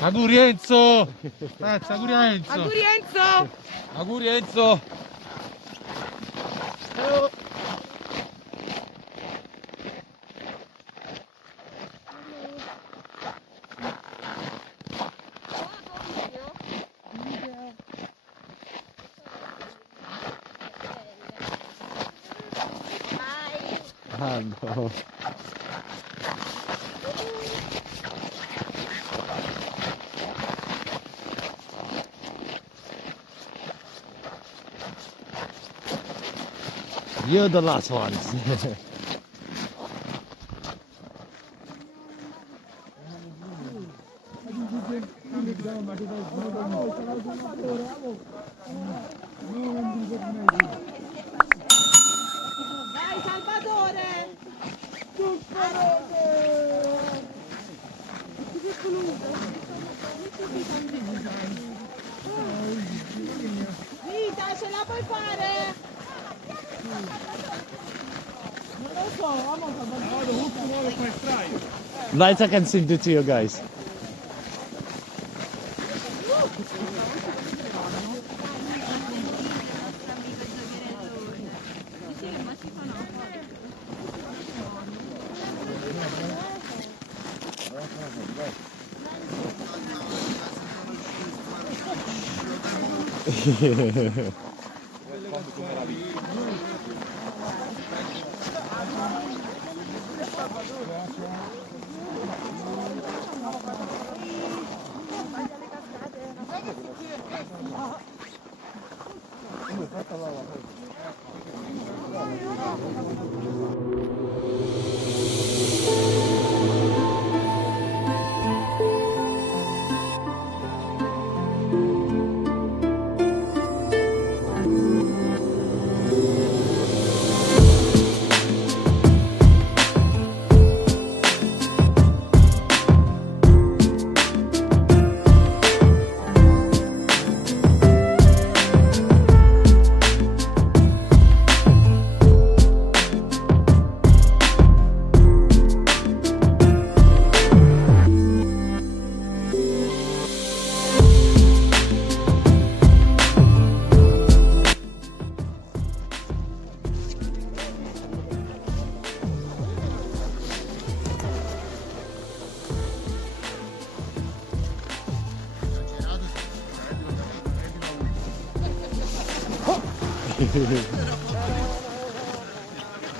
Auguri Enzo! Auguri Enzo! Auguri Enzo! Auguri Enzo! Ah no. You're the last ones. Vai Salvatore! Vita, ce la puoi fare? Non lo so, vamos a Lights, I can sing it to you guys.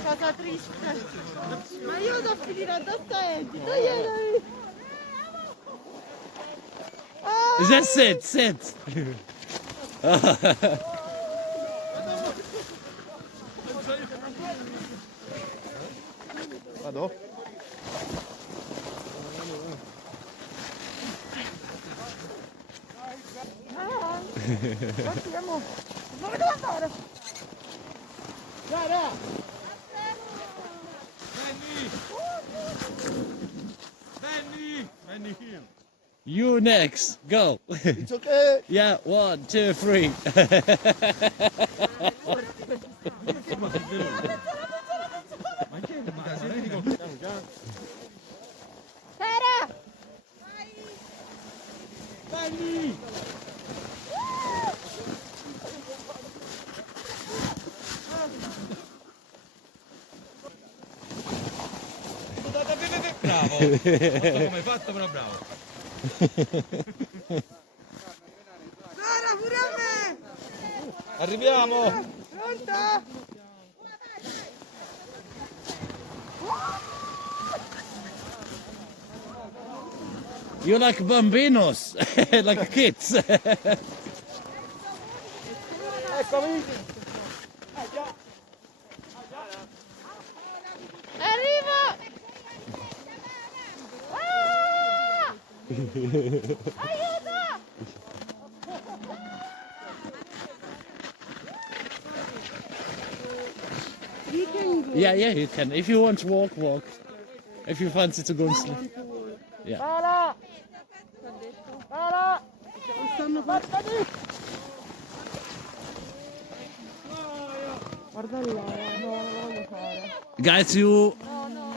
Cosa triste. Ma io devo finire addosso a Eddie, togliere. Just sit, sit. Vado? Partiamo. Dove devo andare? Dai, dai. Benny here! You next. Go. It's okay! Yeah, 1, 2, 3. Sara! Benny! Bravo! Non so come hai fatto, però bravo! Sara, pure a me! Arriviamo! Pronta? You're like bambinos, like kids. Eccomi! Arrivo! Ah! Aiuto! You can go. Yeah, you can. If you want to walk, walk. If you fancy to go and sleep. Yeah. Sara! Sara! Stanno passando. Guarda là, no, non lo voglio fare. Guys, you... No, no.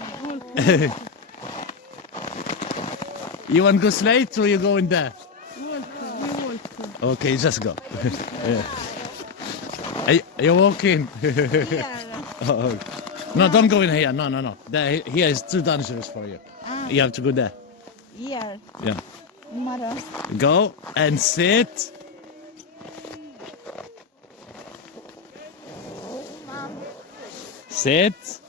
You want to go straight or you go in there? We want to. Okay, just go. Yeah. Are you walking? Here. Oh, no, don't go in here. No, no, no. There, here is too dangerous for you. You have to go there. Here. Yeah. Mother. Go and sit. Sit.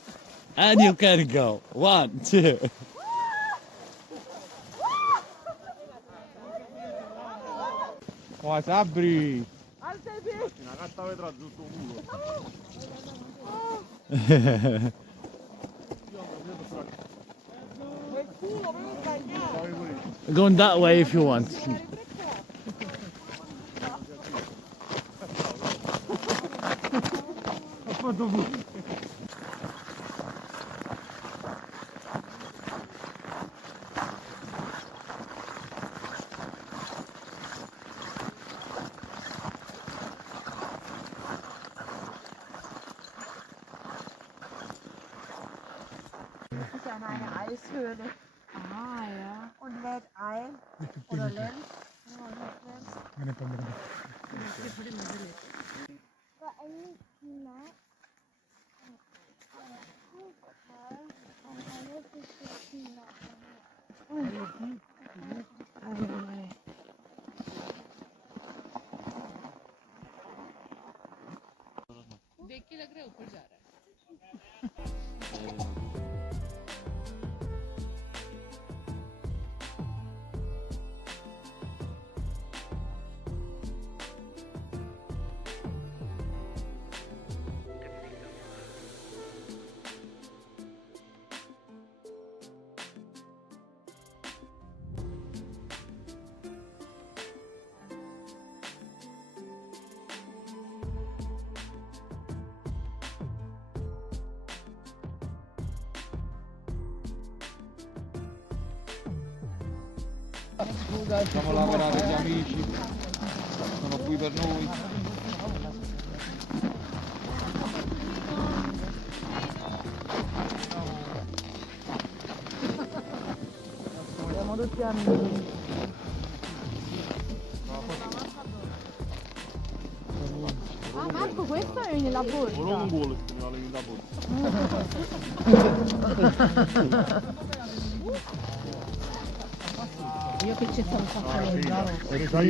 And you can go. 1, 2. Poi si apri. Alzepi. Una carta vedrà giù sul culo. Quel culo proprio sbagliato. Going that way if you want. Das ist ja eine Eishöhle. Ah, ja. Und lädt ein. Oder lädt. देख के लग रहा है ऊपर जा रहा है Facciamo lavorare gli amici, sono qui per noi. Siamo tutti amici. Ah Marco, questo è nella borsa. Non vuole tenere la borsa. Io che ci sono fatta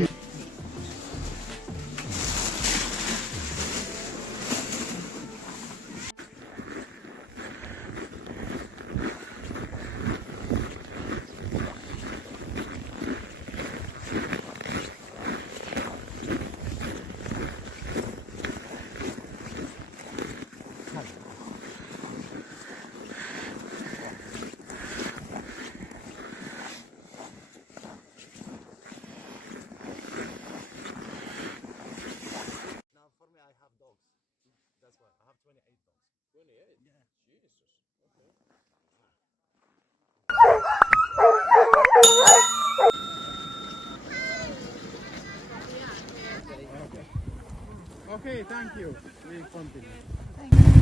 Ok, thank you. We continue.